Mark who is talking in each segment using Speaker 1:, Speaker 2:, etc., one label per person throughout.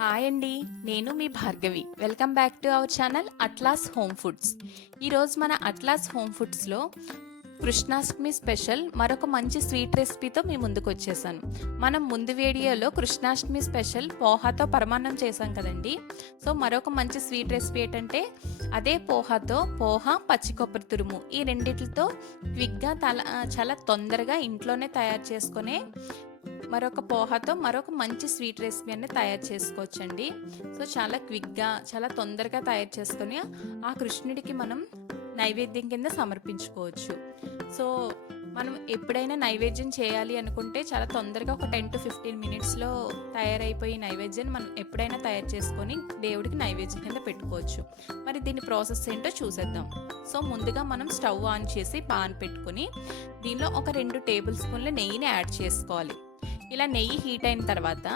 Speaker 1: Hi అండి నేను మీ Bhargavi. Welcome back to our channel Atlas Home Foods ఈరోజు మన అట్లాస్ హోమ్ ఫుడ్స్లో కృష్ణాష్టమి స్పెషల్ మరొక మంచి స్వీట్ రెసిపీతో మీ ముందుకు వచ్చేసాను. మనం ముందు వీడియోలో కృష్ణాష్టమి స్పెషల్ పోహాతో పరమాన్నం చేశాం కదండి. సో మరొక మంచి స్వీట్ రెసిపీ ఏంటంటే అదే పోహాతో పోహా పచ్చి కొబ్బరి తురుము ఈ రెండిటితో క్విక్గా తల చాలా తొందరగా ఇంట్లోనే తయారు చేసుకునే మరొక పోహాతో మరొక మంచి స్వీట్ రెసిపీ అనేది తయారు చేసుకోవచ్చండి. సో చాలా క్విక్గా చాలా తొందరగా తయారు చేసుకొని ఆ కృష్ణుడికి మనం నైవేద్యం కింద సమర్పించుకోవచ్చు. సో మనం ఎప్పుడైనా నైవేద్యం చేయాలి అనుకుంటే చాలా తొందరగా ఒక టెన్ టు ఫిఫ్టీన్ మినిట్స్లో తయారైపోయి నైవేద్యాన్ని మనం ఎప్పుడైనా తయారు చేసుకొని దేవుడికి నైవేద్యం కింద పెట్టుకోవచ్చు. మరి దీని ప్రాసెస్ ఏంటో చూసేద్దాం. సో ముందుగా మనం స్టవ్ ఆన్ చేసి పాన్ పెట్టుకొని దీనిలో ఒక రెండు టేబుల్ స్పూన్ల నెయ్యిని యాడ్ చేసుకోవాలి. ఇలా నెయ్యి హీట్ అయిన తర్వాత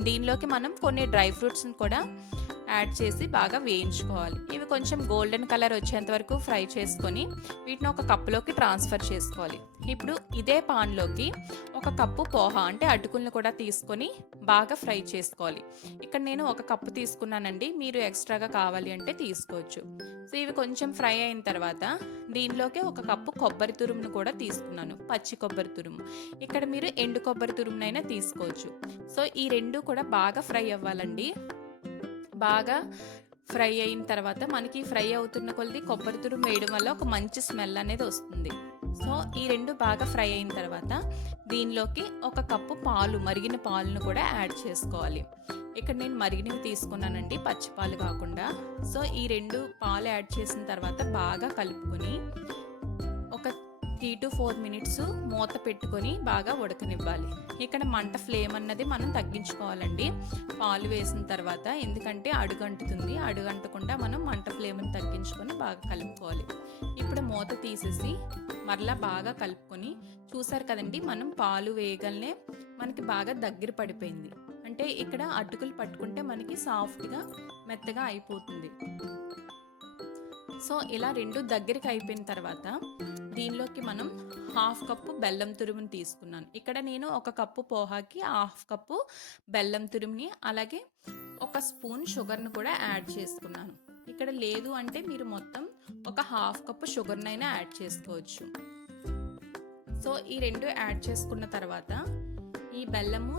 Speaker 1: దీనిలోకి మనం కొన్ని డ్రై ఫ్రూట్స్ని కూడా యాడ్ చేసి బాగా వేయించుకోవాలి. ఇవి కొంచెం గోల్డెన్ కలర్ వచ్చేంత వరకు ఫ్రై చేసుకొని వీటిని ఒక కప్పులోకి ట్రాన్స్ఫర్ చేసుకోవాలి. ఇప్పుడు ఇదే పాన్లోకి ఒక కప్పు పోహా అంటే అటుకులను కూడా తీసుకొని బాగా ఫ్రై చేసుకోవాలి. ఇక్కడ నేను ఒక కప్పు తీసుకున్నానండి. మీరు ఎక్స్ట్రాగా కావాలి అంటే తీసుకోవచ్చు. సో ఇవి కొంచెం ఫ్రై అయిన తర్వాత దీనిలోకి ఒక కప్పు కొబ్బరి తురుమును కూడా తీసుకున్నాను. పచ్చి కొబ్బరి తురుము. ఇక్కడ మీరు ఎండు కొబ్బరి తురుమునైనా తీసుకోవచ్చు. సో ఈ రెండు కూడా బాగా ఫ్రై అవ్వాలండి. బాగా ఫ్రై అయిన తర్వాత మనకి ఫ్రై అవుతున్న కొద్ది కొబ్బరి తురుము వేయడం వల్ల ఒక మంచి స్మెల్ అనేది వస్తుంది. సో ఈ రెండు బాగా ఫ్రై అయిన తర్వాత దీనిలోకి ఒక కప్పు పాలు మరిగిన పాలను కూడా యాడ్ చేసుకోవాలి. ఇక్కడ నేను మరిగినవి తీసుకున్నానండి పచ్చి పాలు కాకుండా. సో ఈ రెండు పాలు యాడ్ చేసిన తర్వాత బాగా కలుపుకొని త్రీ టు ఫోర్ మినిట్స్ మూత పెట్టుకొని బాగా ఉడకనివ్వాలి. ఇక్కడ మంట ఫ్లేమ్ అన్నది మనం తగ్గించుకోవాలండి. పాలు వేసిన తర్వాత ఎందుకంటే అడుగంటుతుంది అడుగంటకుండా మనం మంట ఫ్లేమ్ని తగ్గించుకొని బాగా కలుపుకోవాలి. ఇప్పుడు మూత తీసేసి మరలా బాగా కలుపుకొని చూసారు కదండి మనం పాలు వేయగలనే మనకి బాగా దగ్గర పడిపోయింది. అంటే ఇక్కడ అటుకులు పట్టుకుంటే మనకి సాఫ్ట్గా మెత్తగా అయిపోతుంది. సో ఇలా రెండు దగ్గరికి అయిపోయిన తర్వాత దీనిలోకి మనం హాఫ్ కప్పు బెల్లం తురుముని తీసుకున్నాను. ఇక్కడ నేను ఒక కప్పు పోహాకి హాఫ్ కప్పు బెల్లం తురుముని అలాగే ఒక స్పూన్ షుగర్ను కూడా యాడ్ చేసుకున్నాను. ఇక్కడ లేదు అంటే మీరు మొత్తం ఒక హాఫ్ కప్పు షుగర్నైనా యాడ్ చేసుకోవచ్చు. సో ఈ రెండు యాడ్ చేసుకున్న తర్వాత ఈ బెల్లము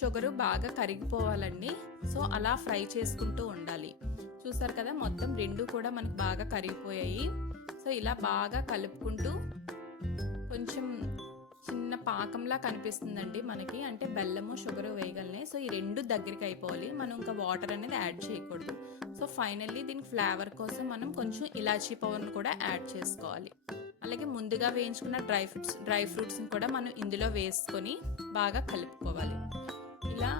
Speaker 1: షుగరు బాగా కరిగిపోవాలండి. సో అలా ఫ్రై చేసుకుంటూ ఉండాలి. చూసారు కదా మొత్తం రెండు కూడా మనకు బాగా కరిగిపోయాయి. సో ఇలా బాగా కలుపుకుంటూ కొంచెం చిన్న పాకంలా కనిపిస్తుందండి మనకి. అంటే బెల్లము షుగర్ వేయగలనే. సో ఈ రెండు దగ్గరికి అయిపోవాలి. మనం ఇంకా వాటర్ అనేది యాడ్ చేయకూడదు. సో ఫైనల్లీ దీనికి ఫ్లేవర్ కోసం మనం కొంచెం ఇలాచీ పవర్ని కూడా యాడ్ చేసుకోవాలి. అలాగే ముందుగా వేయించుకున్న డ్రై ఫ్రూట్స్ డ్రై ఫ్రూట్స్ని కూడా మనం ఇందులో వేసుకొని బాగా కలుపుకోవాలి. ఇలా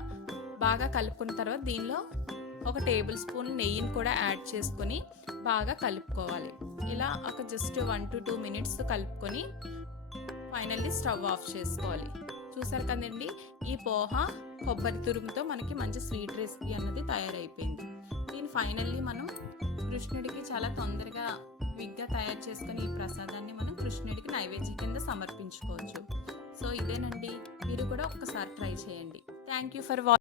Speaker 1: బాగా కలుపుకున్న తర్వాత దీనిలో ఒక టేబుల్ స్పూన్ నెయ్యిని కూడా యాడ్ చేసుకొని బాగా కలుపుకోవాలి. ఇలా ఒక just one two two minutes కలుపుకొని ఫైనల్లీ స్టవ్ ఆఫ్ చేసుకోవాలి. చూసారు కదండి ఈ పోహ కొబ్బరి తురుముతో మనకి మంచి స్వీట్ రెసిపీ అన్నది తయారైపోయింది. దీని ఫైనల్లీ మనం కృష్ణుడికి చాలా తొందరగా విగ్గా తయారు చేసుకుని ఈ ప్రసాదాన్ని మనం కృష్ణుడికి నైవేద్యం కింద సమర్పించుకోవచ్చు. సో ఇదేనండి. మీరు కూడా ఒక్కసారి ట్రై చేయండి. Thank you for watching